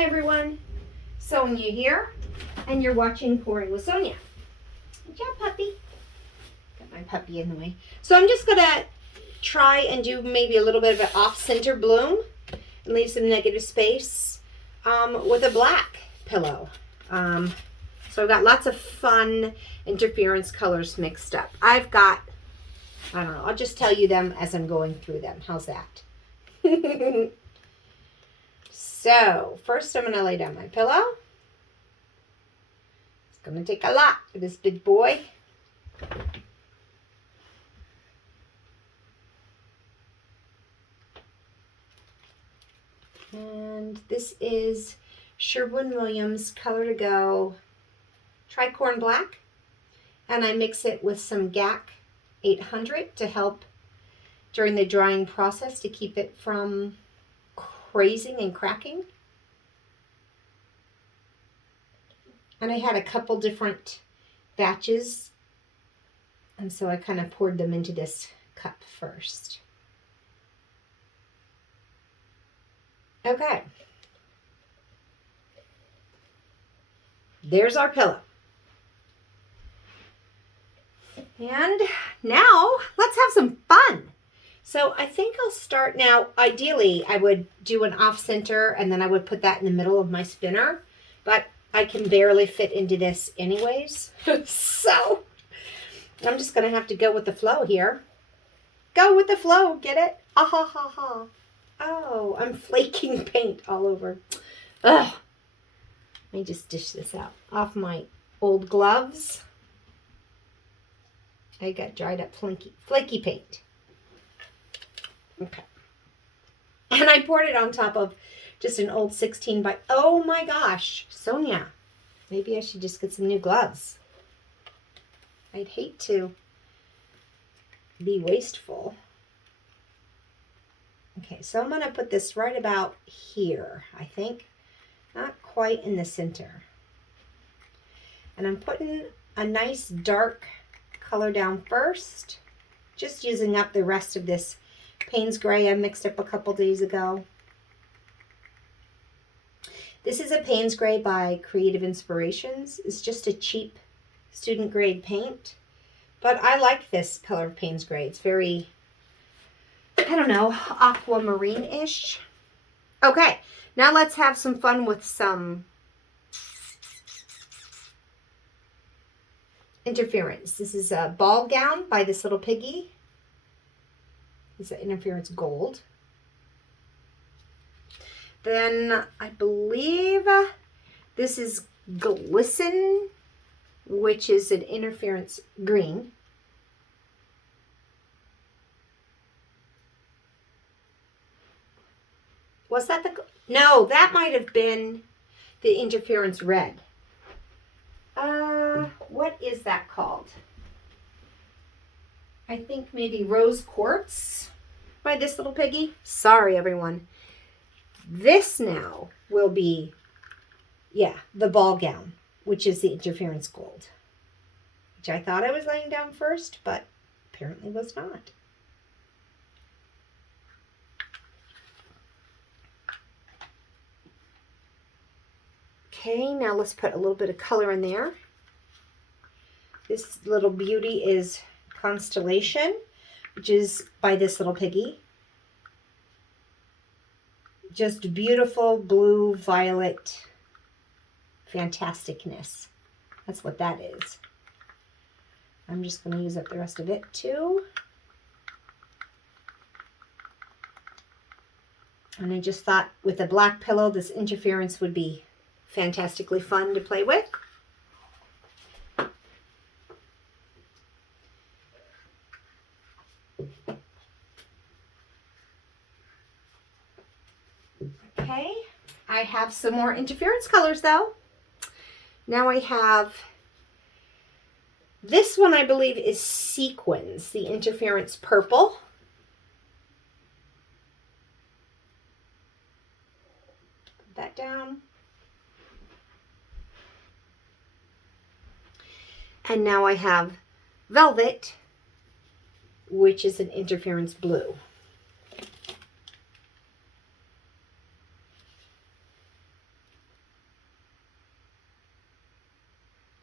Hi everyone, Sonia here, and you're watching Pouring with Sonia. Good job, puppy. Got my puppy in the way. So I'm just gonna try and do maybe a little bit of an off-center bloom and leave some negative space with a black pillow. So I've got lots of fun interference colors mixed up. I've got, I don't know, I'll just tell you them as I'm going through them. How's that? So, first I'm going to lay down my pillow. It's going to take a lot for this big boy. And this is Sherwin-Williams Color to Go Tricorn Black. And I mix it with some GAC 800 to help during the drying process to keep it from crazing and cracking. And I had a couple different batches, and so I kind of poured them into this cup first. Okay. There's our pillow. And now let's have some fun. So I think I'll start now. Ideally, I would do an off-center and then I would put that in the middle of my spinner, but I can barely fit into this anyways. So I'm just going to have to go with the flow here. Go with the flow. Get it? Ah ha ha ha. Oh, I'm flaking paint all over. Ugh. Let me just dish this out. Off my old gloves. I got dried up flaky paint. Okay. And I poured it on top of just an old 16 by, oh my gosh, Sonia, maybe I should just get some new gloves. I'd hate to be wasteful. Okay, so I'm going to put this right about here, I think. Not quite in the center. And I'm putting a nice dark color down first, just using up the rest of this Payne's Gray I mixed up a couple days ago. This is a Payne's Gray by Creative Inspirations. It's just a cheap student grade paint. But I like this color of Payne's Gray. It's very, I don't know, aquamarine-ish. Okay, now let's have some fun with some interference. This is a ball gown by this little piggy. It's an interference gold. Then I believe this is Glisten, which is an interference green. Was that the... No, that might have been the interference red. What is that called? I think maybe Rose Quartz by this little piggy. Sorry, everyone. This now will be, yeah, the ball gown, which is the interference gold, which I thought I was laying down first, but apparently was not. Okay, now let's put a little bit of color in there. This little beauty is Constellation, which is by this little piggy. Just beautiful blue, violet, fantasticness. That's what that is. I'm just going to use up the rest of it too. And I just thought with a black pillow, this interference would be fantastically fun to play with. Okay, I have some more interference colors though. Now I have this one, I believe is Sequins, the interference purple. Put that down. And now I have Velvet, which is an interference blue.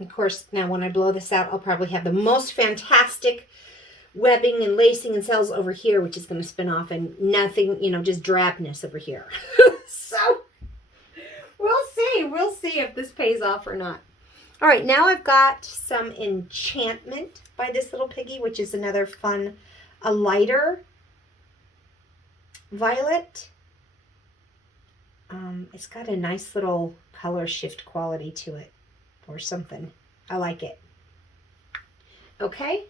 Of course, now when I blow this out, I'll probably have the most fantastic webbing and lacing and cells over here, which is going to spin off, and nothing, you know, just drabness over here. So we'll see if this pays off or not. All right, now I've got some Enchantment by this little piggy, which is another fun, a lighter violet. It's got a nice little color shift quality to it or something. I like it. Okay.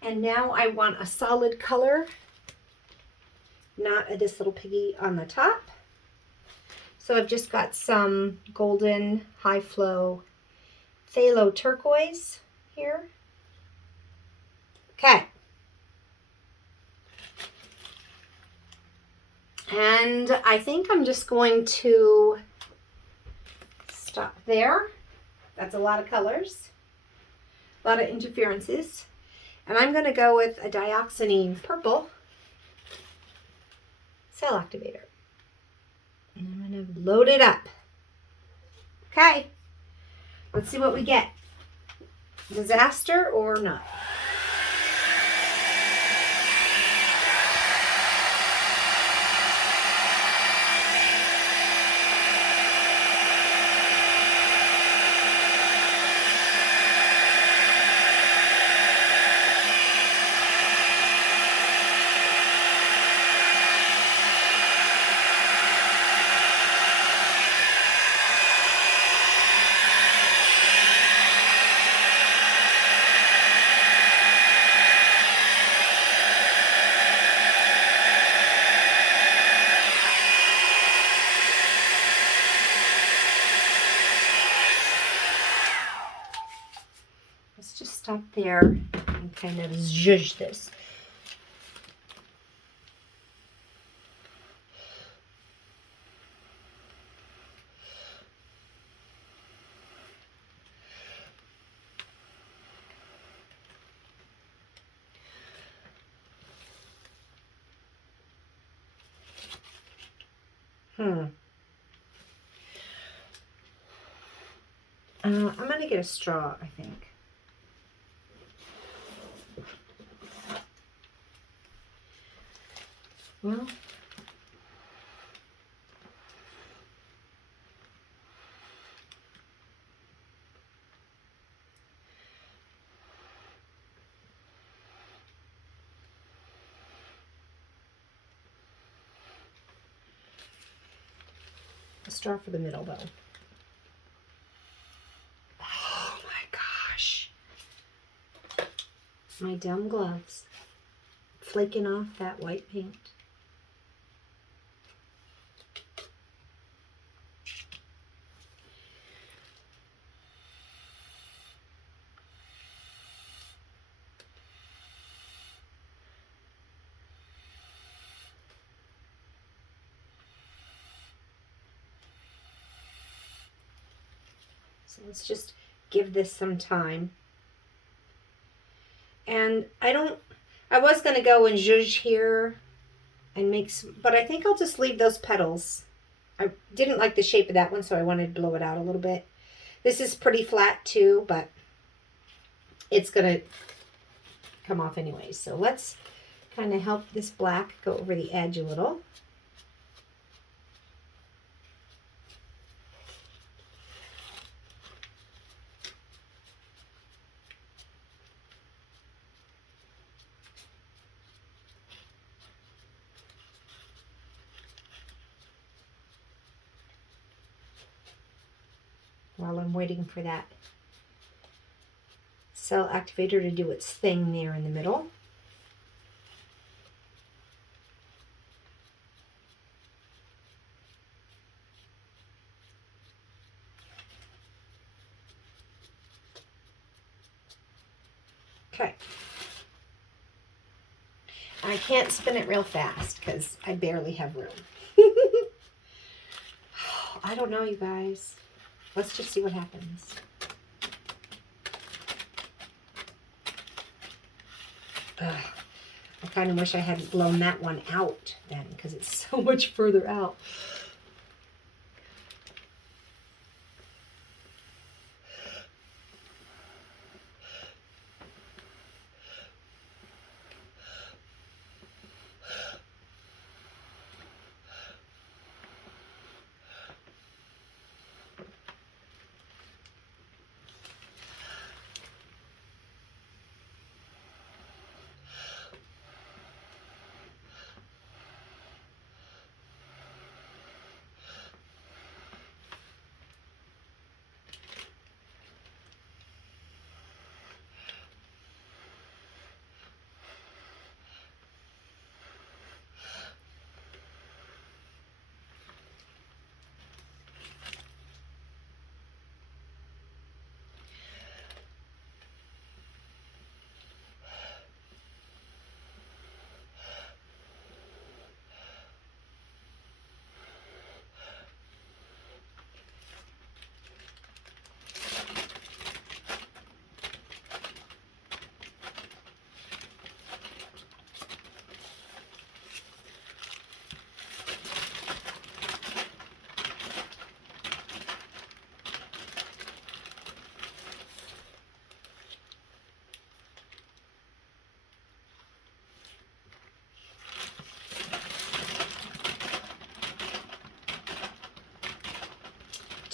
And now I want a solid color, not this little piggy on the top. So I've just got some golden high flow phthalo turquoise here. Okay. And I think I'm just going to stop there. That's a lot of colors, a lot of interferences. And I'm going to go with a dioxazine purple cell activator. And I'm going to load it up. Okay. Let's see what we get. Disaster or not. Let's just stop there and kind of zhuzh this. I'm going to get a straw, I think. Well, a straw for the middle, though. Oh my gosh. My dumb gloves. Flaking off that white paint. So let's just give this some time. And I was going to go and zhuzh here and make some, but I think I'll just leave those petals. I didn't like the shape of that one, so I wanted to blow it out a little bit. This is pretty flat too, but it's going to come off anyway. So let's kind of help this black go over the edge a little. While I'm waiting for that cell activator to do its thing there in the middle. Okay. I can't spin it real fast because I barely have room. I don't know, you guys. Let's just see what happens. Ugh. I kind of wish I hadn't blown that one out then, because it's so much further out.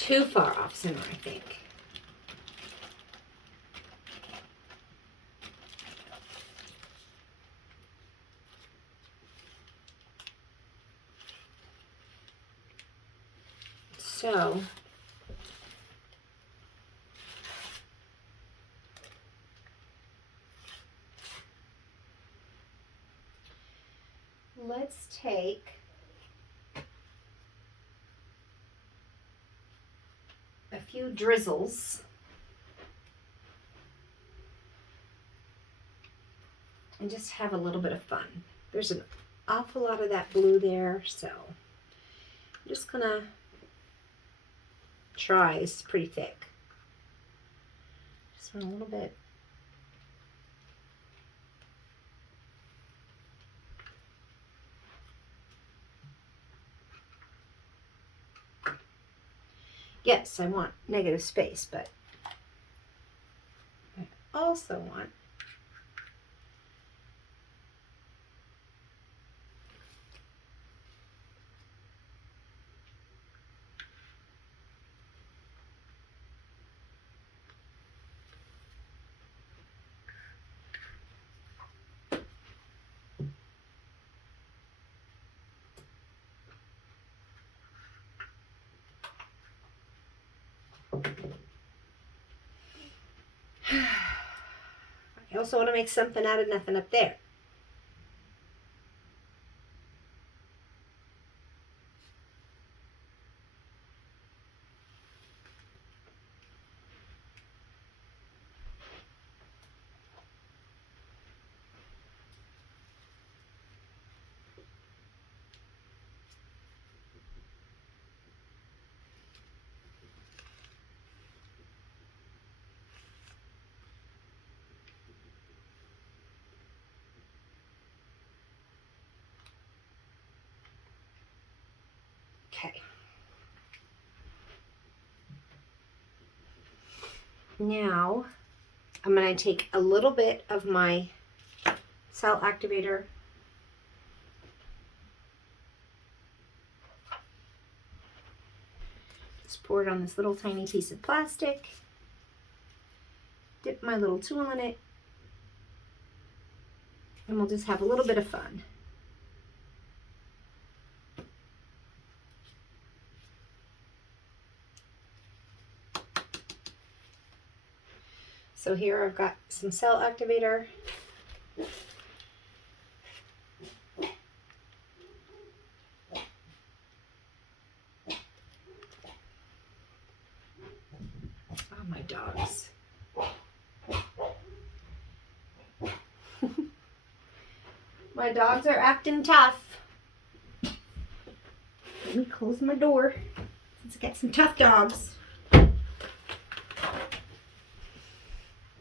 too far off center, I think. So let's take a few drizzles and just have a little bit of fun. There's an awful lot of that blue there, so I'm just gonna try. It's pretty thick. Just want a little bit. Yes, I want negative space, but I also want I also want to make something out of nothing up there. Okay. Now I'm going to take a little bit of my cell activator, just pour it on this little tiny piece of plastic, dip my little tool in it, and we'll just have a little bit of fun. So here I've got some cell activator. Oh, my dogs. My dogs are acting tough. Let me close my door. Let's get some tough dogs.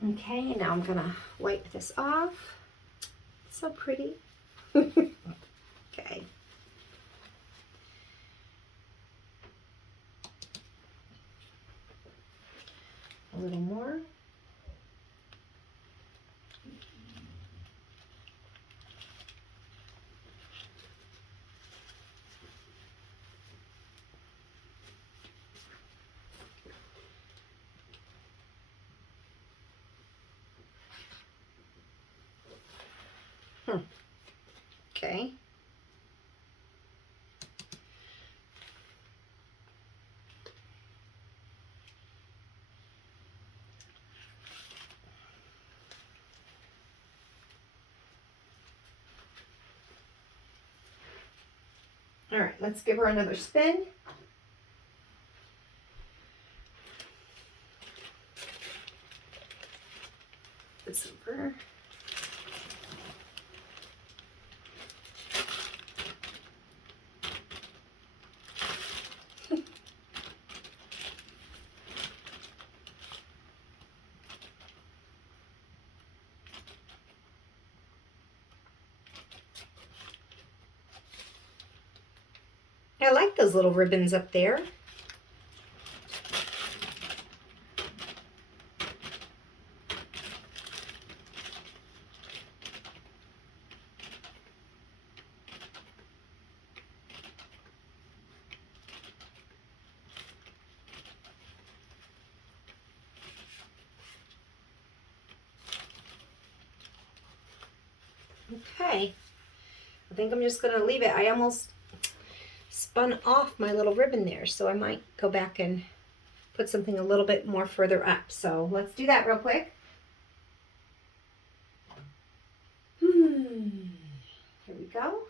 Okay, now I'm gonna wipe this off. So pretty. Okay. A little more. Okay. All right, let's give her another spin. This over. I like those little ribbons up there. Okay, I think I'm just gonna leave it. I almost spun off my little ribbon there, so I might go back and put something a little bit more further up. So let's do that real quick. Here we go.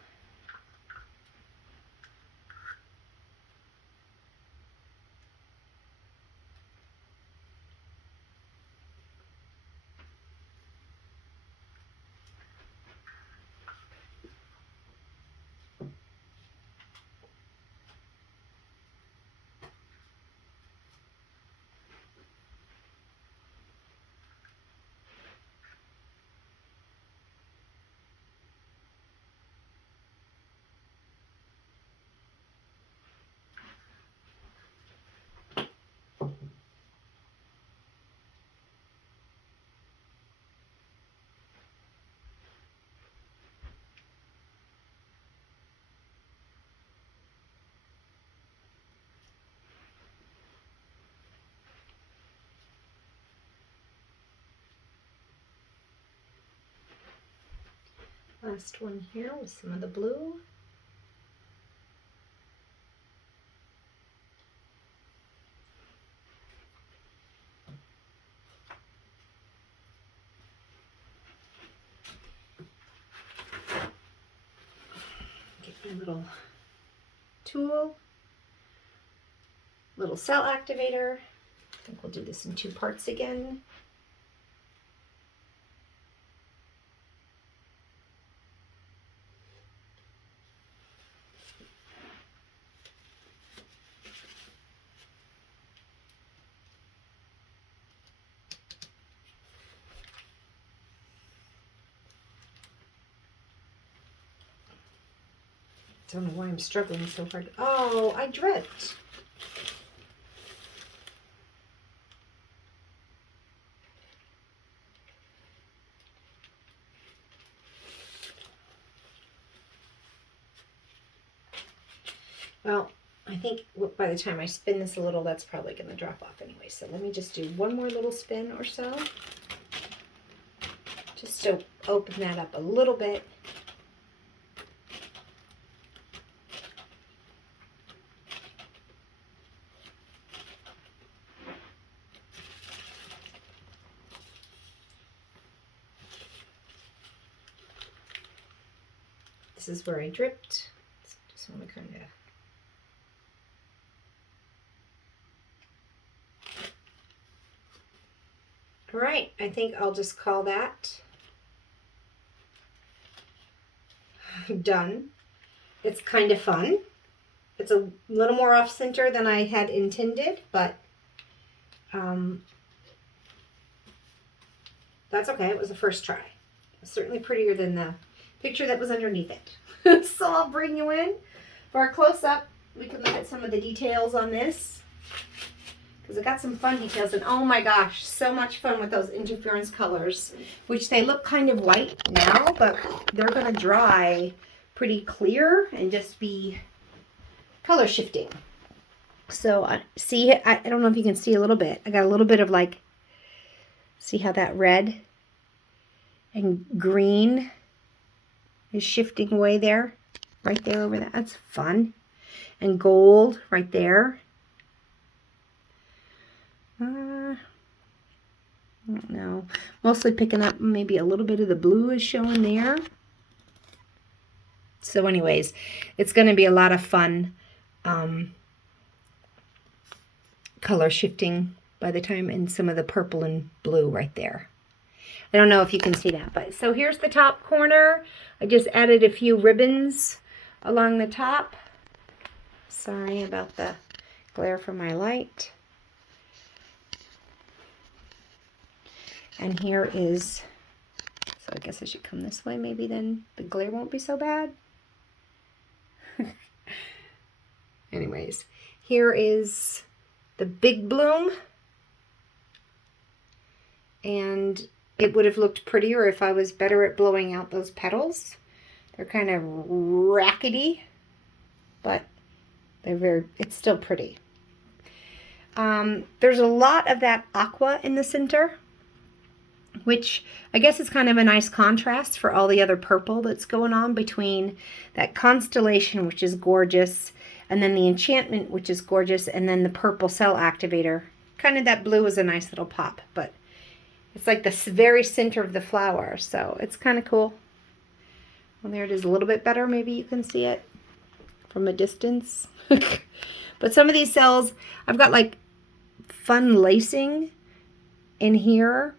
Last one here with some of the blue. Get my little tool, little cell activator. I think we'll do this in 2 parts again. Don't know why I'm struggling so hard. Oh, I dripped. Well, I think by the time I spin this a little, that's probably going to drop off anyway. So let me just do one more little spin or so. Just to open that up a little bit. This is where I dripped. So just want to kind of... All right, I think I'll just call that done. It's kind of fun. It's a little more off center than I had intended, but that's okay. It was the first try. It's certainly prettier than the picture that was underneath it. So I'll bring you in for a close-up. We can look at some of the details on this, because I got some fun details, and oh my gosh, so much fun with those interference colors, which they look kind of white now, but they're going to dry pretty clear and just be color shifting. So see, I don't know if you can see a little bit. I got a little bit of like, see how that red and green is shifting away there, right there over that. That's fun. And gold right there. I don't know. Mostly picking up maybe a little bit of the blue is showing there. So anyways, it's going to be a lot of fun color shifting by the time, and some of the purple and blue right there. I don't know if you can see that, but so here's the top corner. I just added a few ribbons along the top. Sorry about the glare from my light. And here is, so I guess I should come this way, maybe then the glare won't be so bad. Anyways, here is the big bloom. And it would have looked prettier if I was better at blowing out those petals. They're kind of rackety, but it's still pretty. There's a lot of that aqua in the center. which I guess is kind of a nice contrast for all the other purple that's going on between that constellation, which is gorgeous, and then the enchantment, which is gorgeous, and then the purple cell activator. Kind of that blue is a nice little pop, but it's like the very center of the flower, so it's kind of cool. Well, there it is a little bit better. Maybe you can see it from a distance. But some of these cells, I've got like fun lacing in here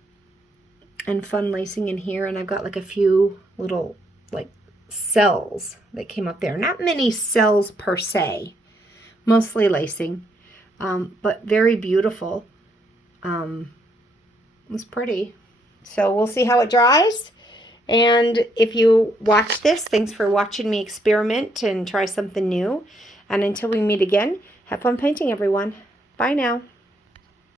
and fun lacing in here, and I've got like a few little like cells that came up there. Not many cells per se, mostly lacing, but very beautiful. It's pretty. So we'll see how it dries. And if you watch this, thanks for watching me experiment and try something new. And until we meet again, have fun painting, everyone. Bye now.